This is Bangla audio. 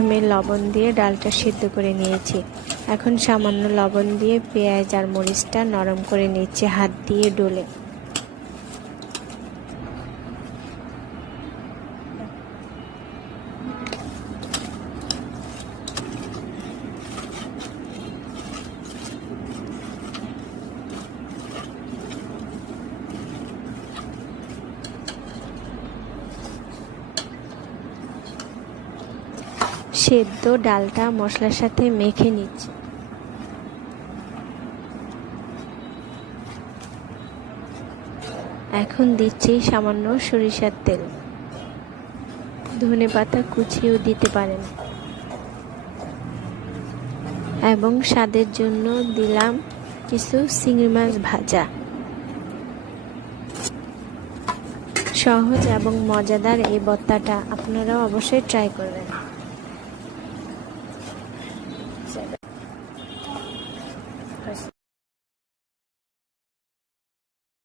আমি লবণ দিয়ে ডালটা সিদ্ধ করে নিয়েছি। এখন সামান্য লবণ দিয়ে পেঁয়াজ আর মরিচটা নরম করে নিচ্ছি হাত দিয়ে ডলে। সেদ্ধ ডালটা মশলার সাথে মেখে নিচ্ছি। এখন দিচ্ছি সামান্য সরিষার তেল, ধনেপাতা কুচিও দিতে পারেন এবং স্বাদের জন্য দিলাম কিছু চিংড়ি মাছ ভাজা। সহজ এবং মজাদার এই ভর্তাটা আপনারাও অবশ্যই ট্রাই করবেন।